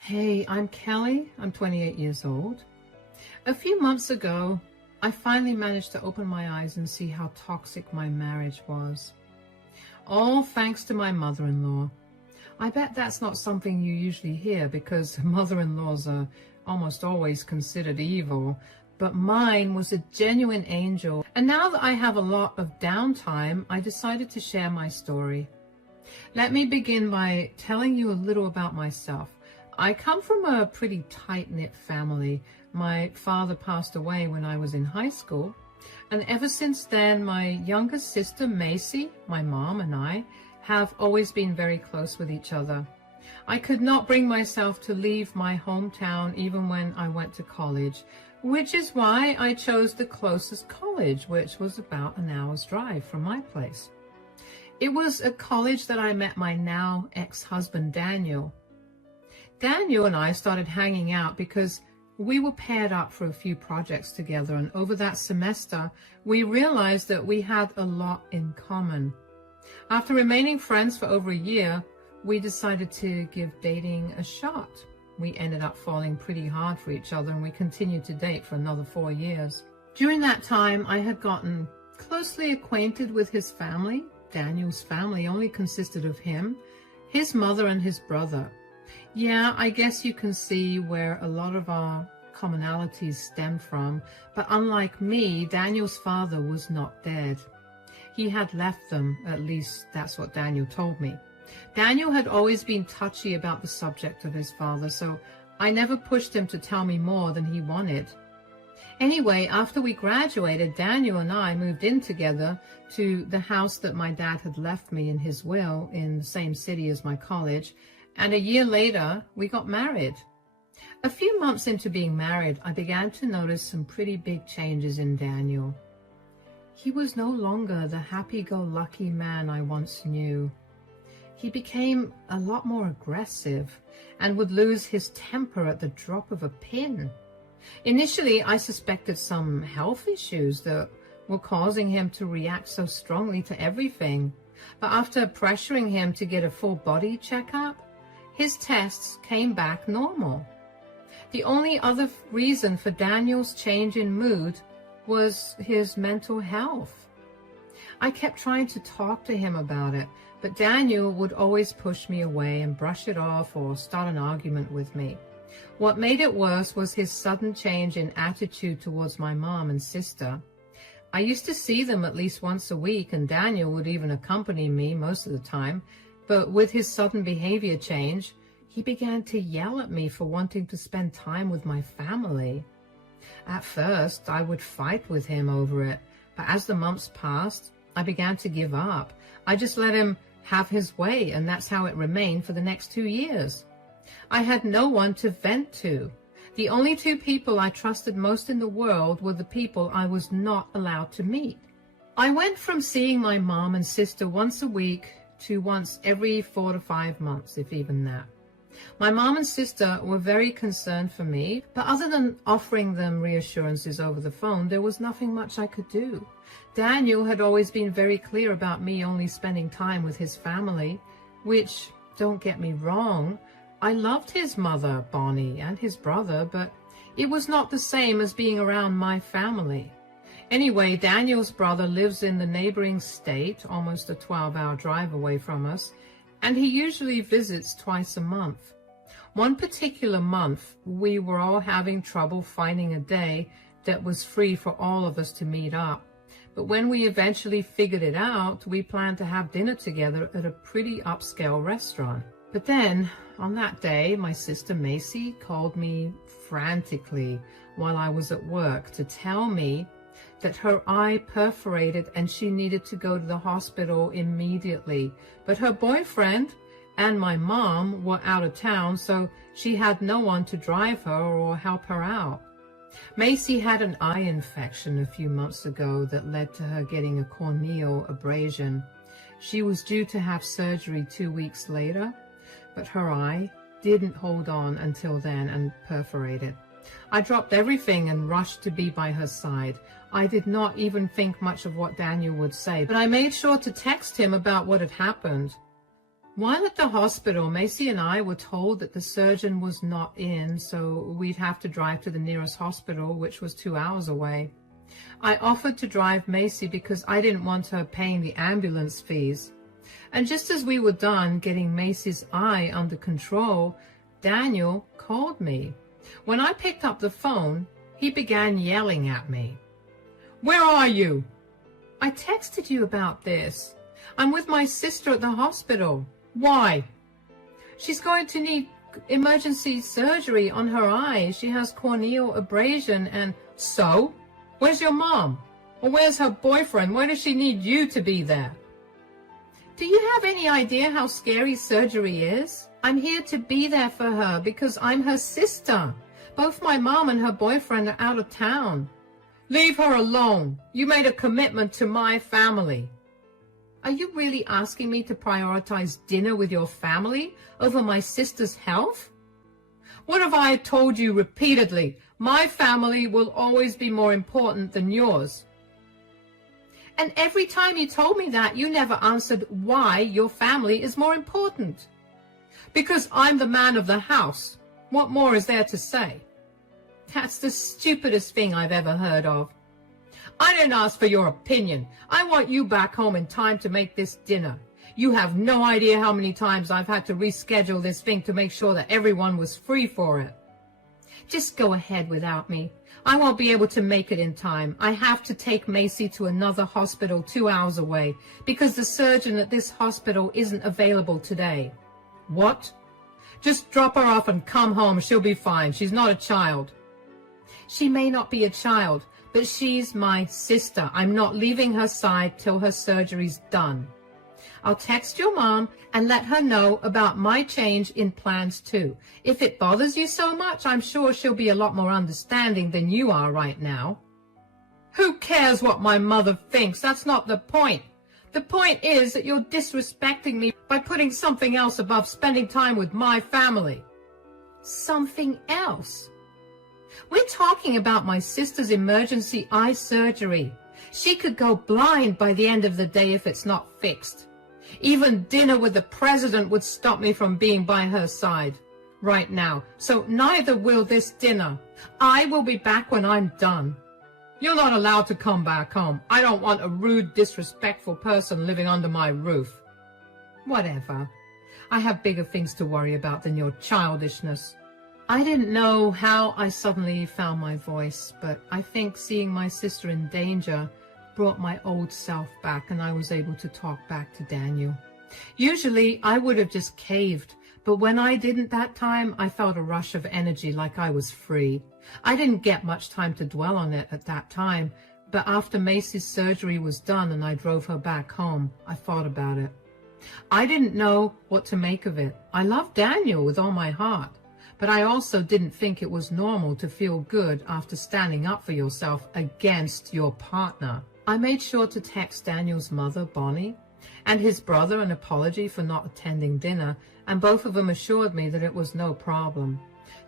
Hey, I'm Kelly. I'm 28 years old. A few months ago, I finally managed to open my eyes and see how toxic my marriage was. All thanks to my mother-in-law. I bet that's not something you usually hear because mother-in-laws are almost always considered evil, but mine was a genuine angel. And now that I have a lot of downtime, I decided to share my story. Let me begin by telling you a little about myself. I come from a pretty tight-knit family. My father passed away when I was in high school, and ever since then, my younger sister, Macy, my mom, and I have always been very close with each other. I could not bring myself to leave my hometown even when I went to college, which is why I chose the closest college, which was about an hour's drive from my place. It was a college that I met my now ex-husband, Daniel. Daniel and I started hanging out because we were paired up for a few projects together, and over that semester, we realized that we had a lot in common. After remaining friends for over a year, we decided to give dating a shot. We ended up falling pretty hard for each other, and we continued to date for another 4 years. During that time, I had gotten closely acquainted with his family. Daniel's family only consisted of him, his mother, and his brother. Yeah, I guess you can see where a lot of our commonalities stem from, but unlike me, Daniel's father was not dead. He had left them, at least that's what Daniel told me. Daniel had always been touchy about the subject of his father, so I never pushed him to tell me more than he wanted. Anyway, after we graduated, Daniel and I moved in together to the house that my dad had left me in his will in the same city as my college, and a year later, we got married. A few months into being married, I began to notice some pretty big changes in Daniel. He was no longer the happy-go-lucky man I once knew. He became a lot more aggressive and would lose his temper at the drop of a pin. Initially, I suspected some health issues that were causing him to react so strongly to everything. But after pressuring him to get a full body checkup, his tests came back normal. The only other reason for Daniel's change in mood was his mental health. I kept trying to talk to him about it, but Daniel would always push me away and brush it off or start an argument with me. What made it worse was his sudden change in attitude towards my mom and sister. I used to see them at least once a week, and Daniel would even accompany me most of the time. But with his sudden behavior change, he began to yell at me for wanting to spend time with my family. At first, I would fight with him over it, but as the months passed, I began to give up. I just let him have his way, and that's how it remained for the next 2 years. I had no one to vent to. The only two people I trusted most in the world were the people I was not allowed to meet. I went from seeing my mom and sister once a week to once every 4 to 5 months, if even that. My mom and sister were very concerned for me, but other than offering them reassurances over the phone, there was nothing much I could do. Daniel had always been very clear about me only spending time with his family, which, don't get me wrong, I loved his mother, Bonnie, and his brother, but it was not the same as being around my family. Anyway, Daniel's brother lives in the neighboring state, almost a 12-hour drive away from us, and he usually visits twice a month. One particular month, we were all having trouble finding a day that was free for all of us to meet up. But when we eventually figured it out, we planned to have dinner together at a pretty upscale restaurant. But then, on that day, my sister Macy called me frantically while I was at work to tell me that her eye perforated and she needed to go to the hospital immediately. But her boyfriend and my mom were out of town, so she had no one to drive her or help her out. Macy had an eye infection a few months ago that led to her getting a corneal abrasion. She was due to have surgery 2 weeks later, but her eye didn't hold on until then and perforated. I dropped everything and rushed to be by her side. I did not even think much of what Daniel would say, but I made sure to text him about what had happened. While at the hospital, Macy and I were told that the surgeon was not in, so we'd have to drive to the nearest hospital, which was 2 hours away. I offered to drive Macy because I didn't want her paying the ambulance fees. And just as we were done getting Macy's eye under control, Daniel called me. When I picked up the phone, he began yelling at me. "Where are you?" "I texted you about this. I'm with my sister at the hospital." "Why?" "She's going to need emergency surgery on her eye. She has corneal abrasion and..." "So? Where's your mom? Or where's her boyfriend? Why does she need you to be there?" "Do you have any idea how scary surgery is? I'm here to be there for her because I'm her sister. Both my mom and her boyfriend are out of town." "Leave her alone. You made a commitment to my family." "Are you really asking me to prioritize dinner with your family over my sister's health?" "What have I told you repeatedly? My family will always be more important than yours." "And every time you told me that, you never answered why your family is more important." "Because I'm the man of the house. What more is there to say?" "That's the stupidest thing I've ever heard of." "I didn't ask for your opinion. I want you back home in time to make this dinner. You have no idea how many times I've had to reschedule this thing to make sure that everyone was free for it." "Just go ahead without me. I won't be able to make it in time. I have to take Macy to another hospital 2 hours away because the surgeon at this hospital isn't available today." "What?" "Just drop her off and come home. She'll be fine. She's not a child." "She may not be a child, but she's my sister. I'm not leaving her side till her surgery's done. I'll text your mom and let her know about my change in plans too. If it bothers you so much, I'm sure she'll be a lot more understanding than you are right now." "Who cares what my mother thinks? That's not the point. The point is that you're disrespecting me by putting something else above spending time with my family." "Something else?" "We're talking about my sister's emergency eye surgery. She could go blind by the end of the day if it's not fixed. Even dinner with the president would stop me from being by her side right now. So neither will this dinner. I will be back when I'm done." "You're not allowed to come back home. I don't want a rude, disrespectful person living under my roof." "Whatever. I have bigger things to worry about than your childishness." I didn't know how I suddenly found my voice, but I think seeing my sister in danger brought my old self back and I was able to talk back to Daniel. Usually I would have just caved, but when I didn't that time, I felt a rush of energy like I was free. I didn't get much time to dwell on it at that time, but after Macy's surgery was done and I drove her back home, I thought about it. I didn't know what to make of it. I loved Daniel with all my heart, but I also didn't think it was normal to feel good after standing up for yourself against your partner. I made sure to text Daniel's mother, Bonnie, and his brother an apology for not attending dinner, and both of them assured me that it was no problem.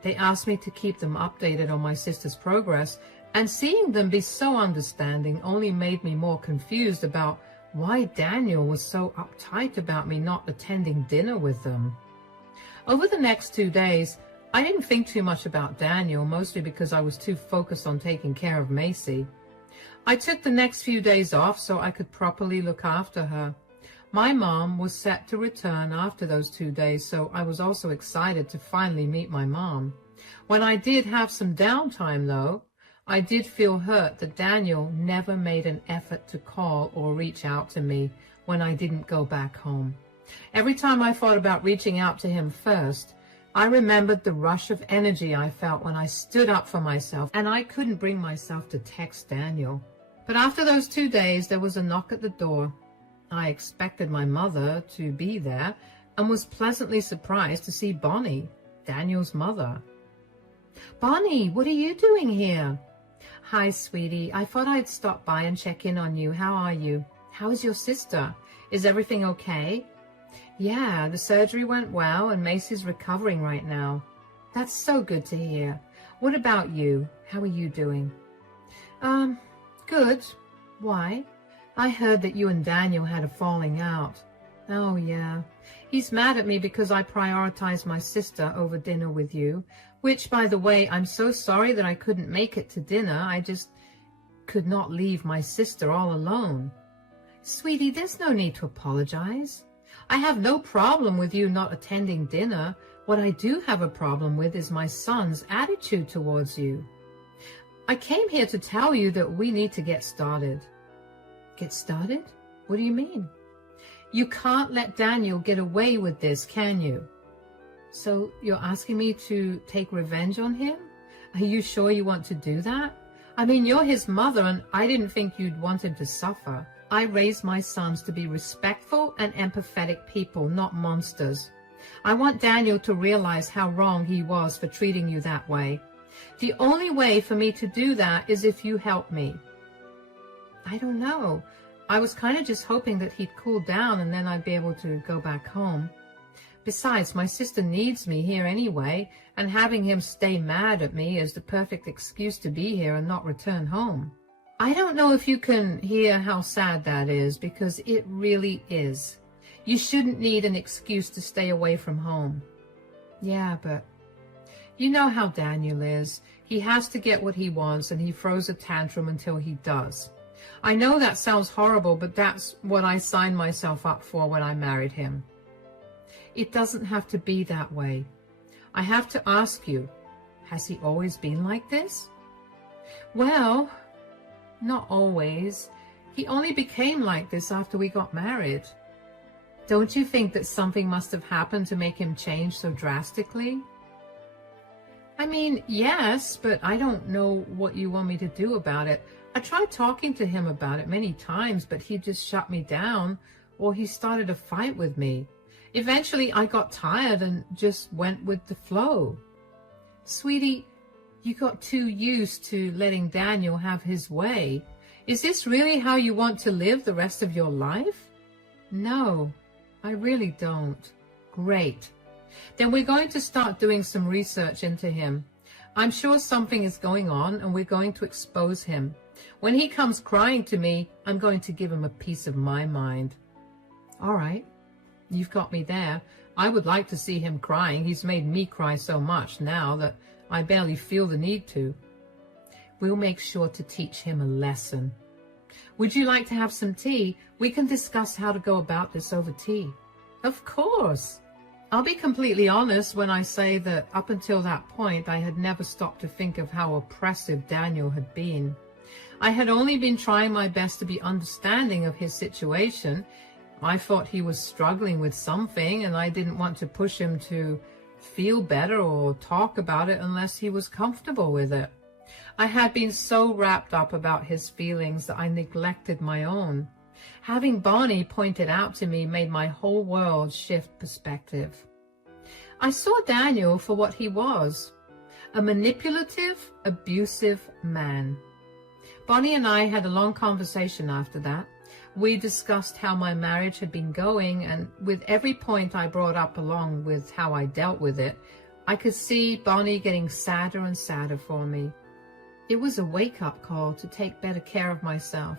They asked me to keep them updated on my sister's progress, and seeing them be so understanding only made me more confused about why Daniel was so uptight about me not attending dinner with them. Over the next 2 days, I didn't think too much about Daniel, mostly because I was too focused on taking care of Macy. I took the next few days off so I could properly look after her. My mom was set to return after those 2 days, so I was also excited to finally meet my mom. When I did have some downtime, though, I did feel hurt that Daniel never made an effort to call or reach out to me when I didn't go back home. Every time I thought about reaching out to him first, I remembered the rush of energy I felt when I stood up for myself, and I couldn't bring myself to text Daniel. But after those 2 days, there was a knock at the door. I expected my mother to be there and was pleasantly surprised to see Bonnie, Daniel's mother. "Bonnie, what are you doing here?" "Hi, sweetie. I thought I'd stop by and check in on you. How are you? How is your sister? Is everything okay?" "Yeah, the surgery went well and Macy's recovering right now." "That's so good to hear. What about you? How are you doing?" Good. Why?" "I heard that you and Daniel had a falling out." Oh, yeah. He's mad at me because I prioritized my sister over dinner with you, which, by the way, I'm so sorry that I couldn't make it to dinner. I just could not leave my sister all alone. Sweetie, there's no need to apologize. I have no problem with you not attending dinner. What I do have a problem with is my son's attitude towards you. I came here to tell you that we need to get started. Get started? What do you mean? You can't let Daniel get away with this, can you? So you're asking me to take revenge on him? Are you sure you want to do that? I mean, you're his mother, and I didn't think you'd want him to suffer. I raised my sons to be respectful and empathetic people, not monsters. I want Daniel to realize how wrong he was for treating you that way. The only way for me to do that is if you help me. I don't know. I was kind of just hoping that he'd cool down and then I'd be able to go back home. Besides, my sister needs me here anyway, and having him stay mad at me is the perfect excuse to be here and not return home. I don't know if you can hear how sad that is, because it really is. You shouldn't need an excuse to stay away from home. Yeah, but you know how Daniel is. He has to get what he wants, and he throws a tantrum until he does. I know that sounds horrible, but that's what I signed myself up for when I married him. It doesn't have to be that way. I have to ask you, has he always been like this? Well, not always. He only became like this after we got married. Don't you think that something must have happened to make him change so drastically? I mean, yes, but I don't know what you want me to do about it. I tried talking to him about it many times, but he just shut me down, or he started a fight with me. Eventually, I got tired and just went with the flow. Sweetie, you got too used to letting Daniel have his way. Is this really how you want to live the rest of your life? No, I really don't. Great. Then we're going to start doing some research into him. I'm sure something is going on, and we're going to expose him. When he comes crying to me, I'm going to give him a piece of my mind. All right. You've got me there. I would like to see him crying. He's made me cry so much now that I barely feel the need to. We'll make sure to teach him a lesson. Would you like to have some tea? We can discuss how to go about this over tea. Of course. I'll be completely honest when I say that up until that point, I had never stopped to think of how oppressive Daniel had been. I had only been trying my best to be understanding of his situation. I thought he was struggling with something, and I didn't want to push him to feel better or talk about it unless he was comfortable with it. I had been so wrapped up about his feelings that I neglected my own. Having Bonnie pointed out to me made my whole world shift perspective. I saw Daniel for what he was, a manipulative, abusive man. Bonnie and I had a long conversation after that. We discussed how my marriage had been going, and with every point I brought up along with how I dealt with it, I could see Bonnie getting sadder and sadder for me. It was a wake-up call to take better care of myself.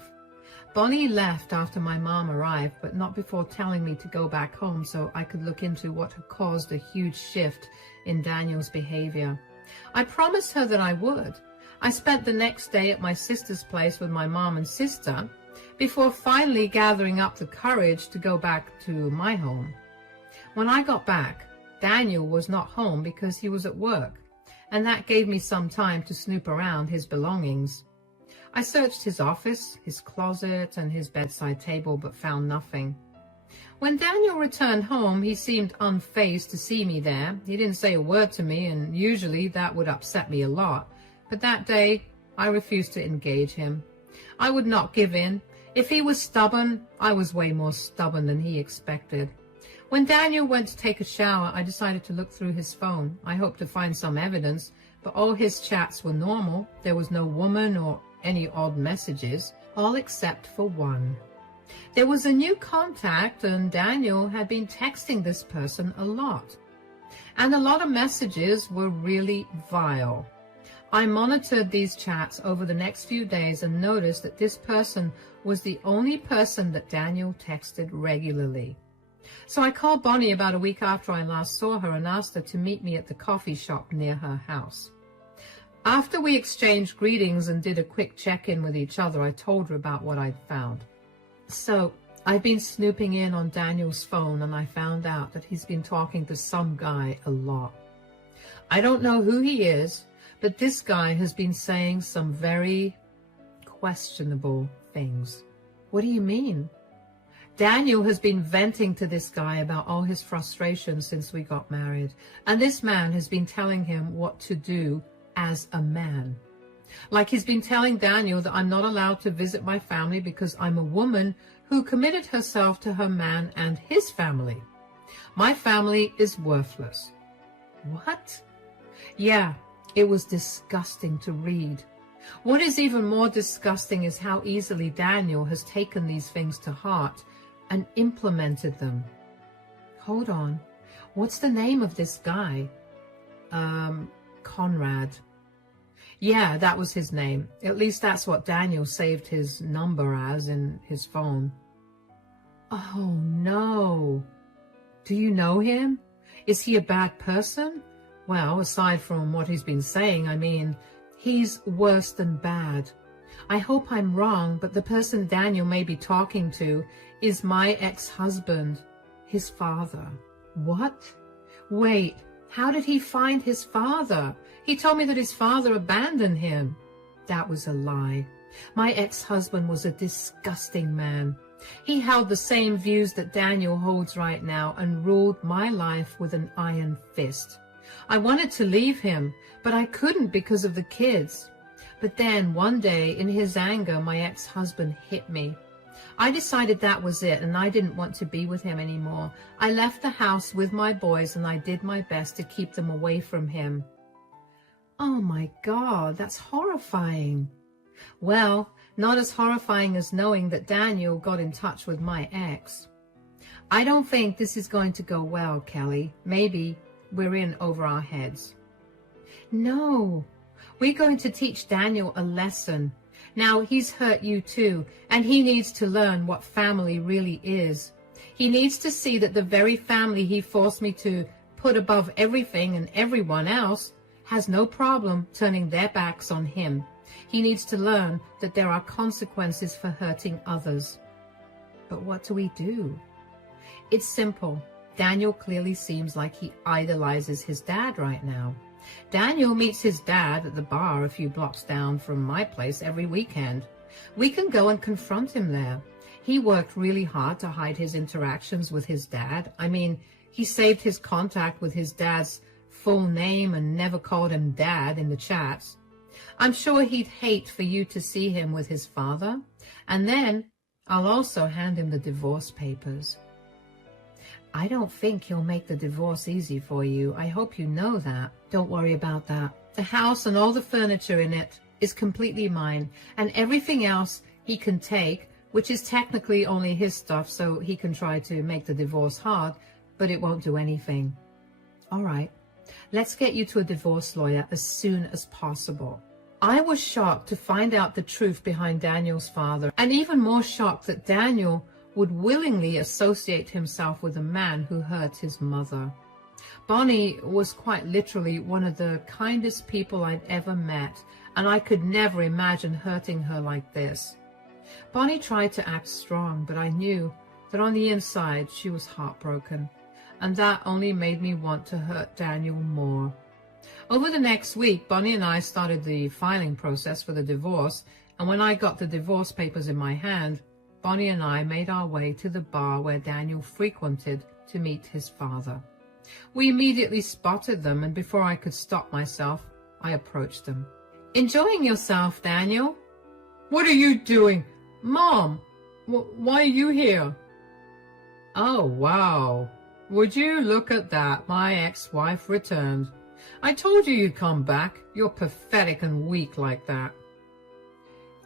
Bonnie left after my mom arrived, but not before telling me to go back home so I could look into what had caused a huge shift in Daniel's behavior. I promised her that I would. I spent the next day at my sister's place with my mom and sister before finally gathering up the courage to go back to my home. When I got back, Daniel was not home because he was at work, and that gave me some time to snoop around his belongings. I searched his office, his closet, and his bedside table, but found nothing. When Daniel returned home, he seemed unfazed to see me there. He didn't say a word to me, and usually that would upset me a lot. But that day, I refused to engage him. I would not give in. If he was stubborn, I was way more stubborn than he expected. When Daniel went to take a shower, I decided to look through his phone. I hoped to find some evidence, but all his chats were normal. There was no woman or any odd messages, all except for one. There was a new contact, and Daniel had been texting this person a lot. And a lot of messages were really vile. I monitored these chats over the next few days and noticed that this person was the only person that Daniel texted regularly. So I called Bonnie about a week after I last saw her and asked her to meet me at the coffee shop near her house. After we exchanged greetings and did a quick check-in with each other, I told her about what I'd found. So I've been snooping in on Daniel's phone, and I found out that he's been talking to some guy a lot. I don't know who he is, but this guy has been saying some very questionable things. What do you mean? Daniel has been venting to this guy about all his frustrations since we got married, and this man has been telling him what to do as a man. Like he's been telling Daniel that I'm not allowed to visit my family because I'm a woman who committed herself to her man and his family. My family is worthless. What? Yeah, it was disgusting to read. What is even more disgusting is how easily Daniel has taken these things to heart and implemented them. Hold on. What's the name of this guy? Conrad. Yeah, that was his name. At least that's what Daniel saved his number as in his phone. Oh, no. Do you know him? Is he a bad person? Well, aside from what he's been saying, I mean, he's worse than bad. I hope I'm wrong, but the person Daniel may be talking to is my ex-husband, his father. What? Wait, how did he find his father? He told me that his father abandoned him. That was a lie. My ex-husband was a disgusting man. He held the same views that Daniel holds right now and ruled my life with an iron fist. I wanted to leave him, but I couldn't because of the kids. But then one day, in his anger, my ex-husband hit me. I decided that was it, and I didn't want to be with him anymore. I left the house with my boys, and I did my best to keep them away from him. Oh my God, that's horrifying. Well, not as horrifying as knowing that Daniel got in touch with my ex. I don't think this is going to go well, Kelly. Maybe we're in over our heads. No, we're going to teach Daniel a lesson. Now, he's hurt you too, and he needs to learn what family really is. He needs to see that the very family he forced me to put above everything and everyone else has no problem turning their backs on him. He needs to learn that there are consequences for hurting others. But what do we do? It's simple. Daniel clearly seems like he idolizes his dad right now. Daniel meets his dad at the bar a few blocks down from my place every weekend. We can go and confront him there. He worked really hard to hide his interactions with his dad. I mean, he saved his contact with his dad's full name and never called him Dad in the chats. I'm sure he'd hate for you to see him with his father. And then I'll also hand him the divorce papers. I don't think he'll make the divorce easy for you. I hope you know that. Don't worry about that. The house and all the furniture in it is completely mine, and everything else he can take, which is technically only his stuff, so he can try to make the divorce hard, but it won't do anything. All right, let's get you to a divorce lawyer as soon as possible. I was shocked to find out the truth behind Daniel's father, and even more shocked that Daniel would willingly associate himself with a man who hurt his mother. Bonnie was quite literally one of the kindest people I'd ever met, and I could never imagine hurting her like this. Bonnie tried to act strong, but I knew that on the inside she was heartbroken, and that only made me want to hurt Daniel more. Over the next week, Bonnie and I started the filing process for the divorce, and when I got the divorce papers in my hand, Bonnie and I made our way to the bar where Daniel frequented to meet his father. We immediately spotted them, and before I could stop myself, I approached them. "Enjoying yourself, Daniel?" "What are you doing? Mom, why are you here?" "Oh, wow. Would you look at that? My ex-wife returned. I told you you'd come back. You're pathetic and weak like that."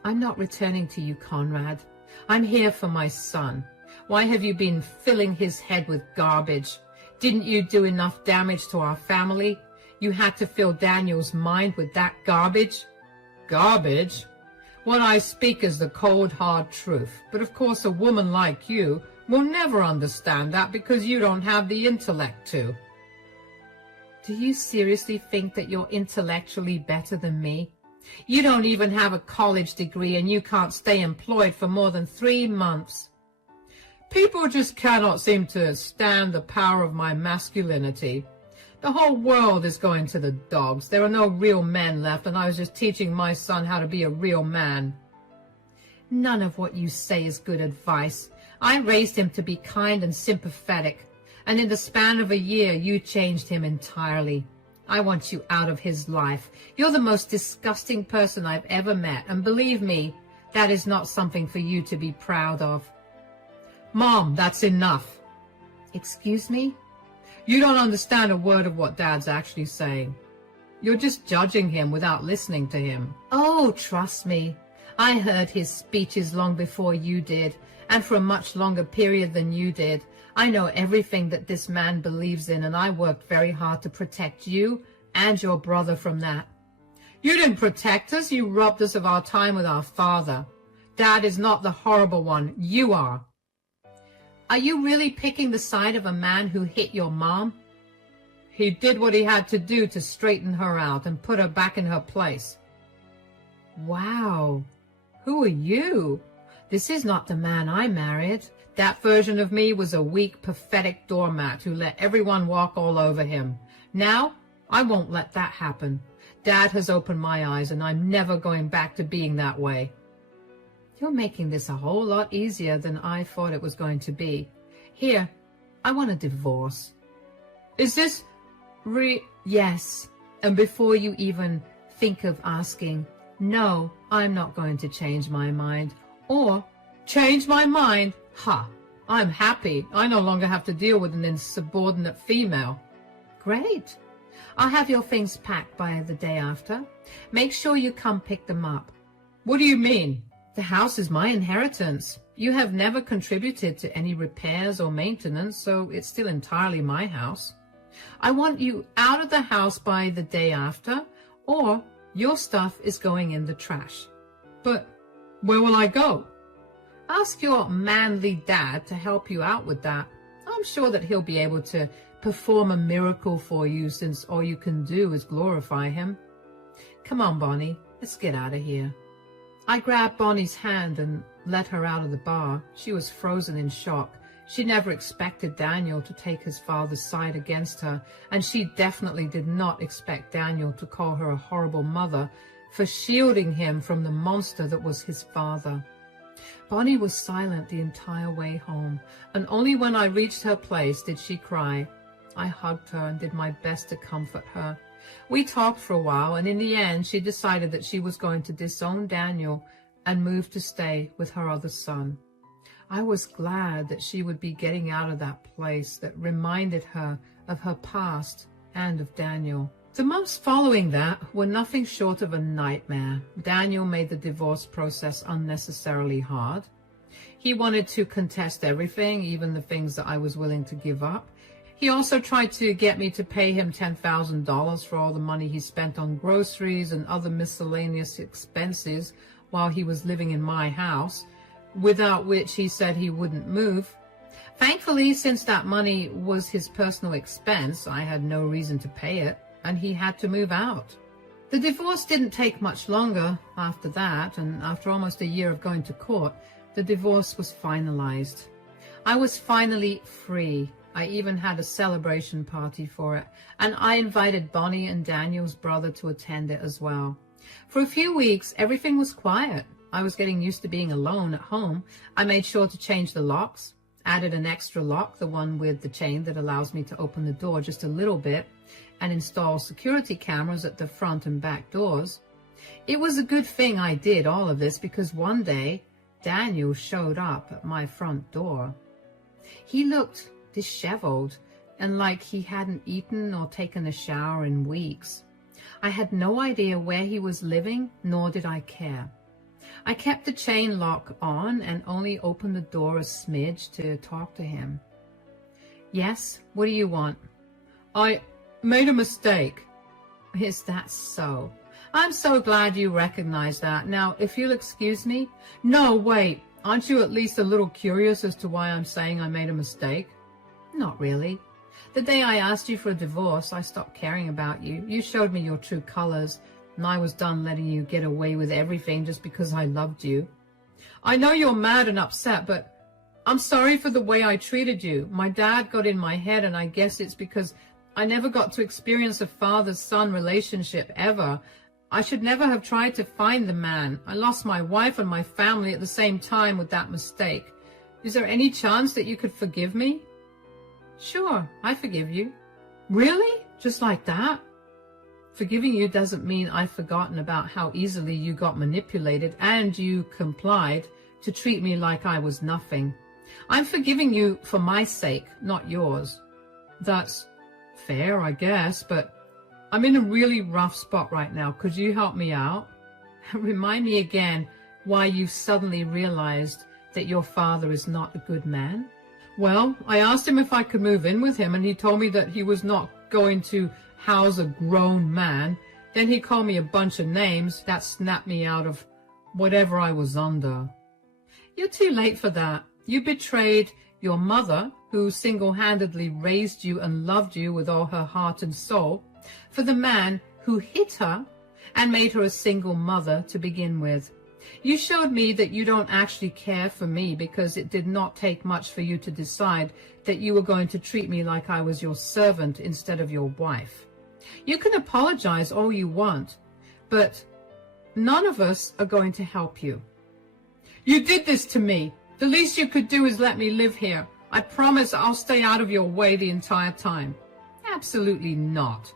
"I'm not returning to you, Conrad. I'm here for my son. Why have you been filling his head with garbage? Didn't you do enough damage to our family? You had to fill Daniel's mind with that garbage?" "Garbage? What I speak is the cold, hard truth. But of course a woman like you will never understand that because you don't have the intellect to. Do you seriously think that you're intellectually better than me? You don't even have a college degree and you can't stay employed for more than 3 months. People just cannot seem to stand the power of my masculinity. The whole world is going to the dogs. There are no real men left, and I was just teaching my son how to be a real man. None of what you say is good advice. I raised him to be kind and sympathetic, and in the span of a year, you changed him entirely. I want you out of his life. You're the most disgusting person I've ever met, and believe me, that is not something for you to be proud of. Mom, that's enough. Excuse me? You don't understand a word of what Dad's actually saying. You're just judging him without listening to him. Oh, trust me. I heard his speeches long before you did, and for a much longer period than you did. I know everything that this man believes in, and I worked very hard to protect you and your brother from that. You didn't protect us. You robbed us of our time with our father. Dad is not the horrible one. You are. Are you really picking the side of a man who hit your mom? He did what he had to do to straighten her out and put her back in her place. Wow. Who are you? This is not the man I married. That version of me was a weak, pathetic doormat who let everyone walk all over him. Now, I won't let that happen. Dad has opened my eyes, and I'm never going back to being that way. You're making this a whole lot easier than I thought it was going to be. Here, I want a divorce. Is this Yes. And before you even think of asking, no, I'm not going to change my mind. Or, change my mind? Ha! I'm happy. I no longer have to deal with an insubordinate female. Great. I'll have your things packed by the day after. Make sure you come pick them up. What do you mean? The house is my inheritance. You have never contributed to any repairs or maintenance, so it's still entirely my house. I want you out of the house by the day after, or your stuff is going in the trash. But where will I go? Ask your manly dad to help you out with that. I'm sure that he'll be able to perform a miracle for you, since all you can do is glorify him. Come on, Bonnie, let's get out of here. I grabbed Bonnie's hand and let her out of the bar. She was frozen in shock. She never expected Daniel to take his father's side against her, and she definitely did not expect Daniel to call her a horrible mother for shielding him from the monster that was his father. Bonnie was silent the entire way home, and only when I reached her place did she cry. I hugged her and did my best to comfort her. We talked for a while, and in the end she decided that she was going to disown Daniel and move to stay with her other son. I was glad that she would be getting out of that place that reminded her of her past and of Daniel. The months following that were nothing short of a nightmare. Daniel made the divorce process unnecessarily hard. He wanted to contest everything, even the things that I was willing to give up. He also tried to get me to pay him $10,000 for all the money he spent on groceries and other miscellaneous expenses while he was living in my house, without which he said he wouldn't move. Thankfully, since that money was his personal expense, I had no reason to pay it, and he had to move out. The divorce didn't take much longer after that, and after almost a year of going to court, the divorce was finalized. I was finally free. I even had a celebration party for it, and I invited Bonnie and Daniel's brother to attend it as well. For a few weeks, everything was quiet. I was getting used to being alone at home. I made sure to change the locks, added an extra lock, the one with the chain that allows me to open the door just a little bit, and install security cameras at the front and back doors. It was a good thing I did all of this, because one day, Daniel showed up at my front door. He looked disheveled and like he hadn't eaten or taken a shower in weeks. I had no idea where he was living, nor did I care. I kept the chain lock on and only opened the door a smidge to talk to him. Yes, what do you want? I made a mistake. Is that so? I'm so glad you recognize that. Now, if you'll excuse me. No, wait. Aren't you at least a little curious as to why I'm saying I made a mistake? Not really. The day I asked you for a divorce, I stopped caring about you. You showed me your true colors, and I was done letting you get away with everything just because I loved you. I know you're mad and upset, but I'm sorry for the way I treated you. My dad got in my head, and I guess it's because I never got to experience a father-son relationship ever. I should never have tried to find the man. I lost my wife and my family at the same time with that mistake. Is there any chance that you could forgive me? Sure, I forgive you. Really? Just like that? Forgiving you doesn't mean I've forgotten about how easily you got manipulated and you complied to treat me like I was nothing. I'm forgiving you for my sake, not yours. That's fair, I guess, but I'm in a really rough spot right now. Could you help me out? Remind me again why you suddenly realized that your father is not a good man. Well, I asked him if I could move in with him, and he told me that he was not going to house a grown man. Then he called me a bunch of names that snapped me out of whatever I was under. You're too late for that. You betrayed your mother, who single-handedly raised you and loved you with all her heart and soul, for the man who hit her and made her a single mother to begin with. You showed me that you don't actually care for me because it did not take much for you to decide that you were going to treat me like I was your servant instead of your wife. You can apologize all you want, but none of us are going to help you. You did this to me. The least you could do is let me live here. I promise I'll stay out of your way the entire time. Absolutely not.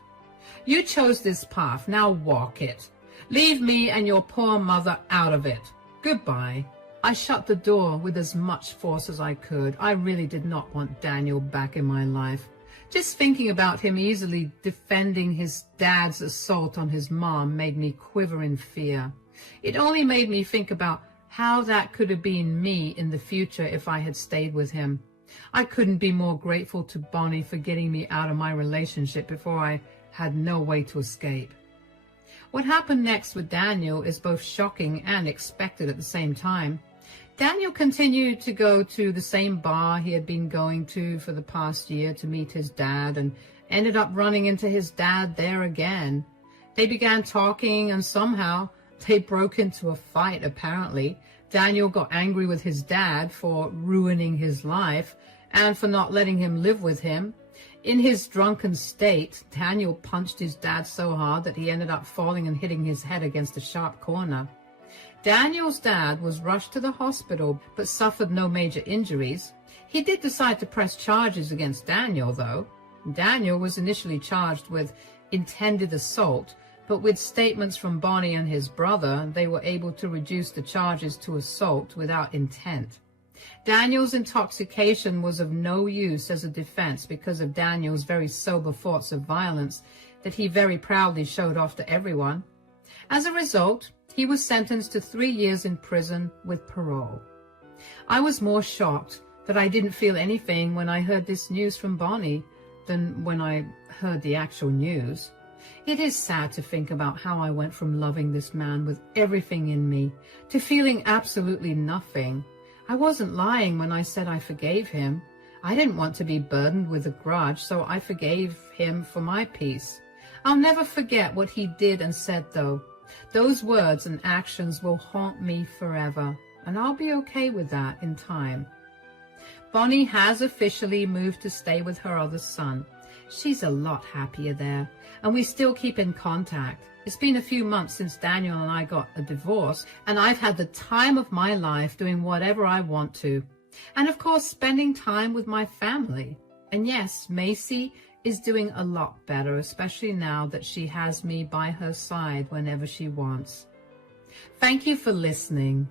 You chose this path, now walk it. Leave me and your poor mother out of it. Goodbye. I shut the door with as much force as I could. I really did not want Daniel back in my life. Just thinking about him easily defending his dad's assault on his mom made me quiver in fear. It only made me think about how that could have been me in the future if I had stayed with him. I couldn't be more grateful to Bonnie for getting me out of my relationship before I had no way to escape. What happened next with Daniel is both shocking and expected at the same time. Daniel continued to go to the same bar he had been going to for the past year to meet his dad and ended up running into his dad there again. They began talking and somehow they broke into a fight, apparently. Daniel got angry with his dad for ruining his life and for not letting him live with him. In his drunken state, Daniel punched his dad so hard that he ended up falling and hitting his head against a sharp corner. Daniel's dad was rushed to the hospital but suffered no major injuries. He did decide to press charges against Daniel, though. Daniel was initially charged with intended assault, but with statements from Bonnie and his brother, they were able to reduce the charges to assault without intent. Daniel's intoxication was of no use as a defense because of Daniel's very sober thoughts of violence that he very proudly showed off to everyone. As a result, he was sentenced to 3 years in prison with parole. I was more shocked that I didn't feel anything when I heard this news from Bonnie than when I heard the actual news. It is sad to think about how I went from loving this man with everything in me to feeling absolutely nothing. I wasn't lying when I said I forgave him. I didn't want to be burdened with a grudge, so I forgave him for my peace. I'll never forget what he did and said, though. Those words and actions will haunt me forever, and I'll be okay with that in time. Bonnie has officially moved to stay with her other son. She's a lot happier there, and we still keep in contact. It's been a few months since Daniel and I got a divorce, and I've had the time of my life doing whatever I want to. And of course, spending time with my family. And yes, Macy is doing a lot better, especially now that she has me by her side whenever she wants. Thank you for listening.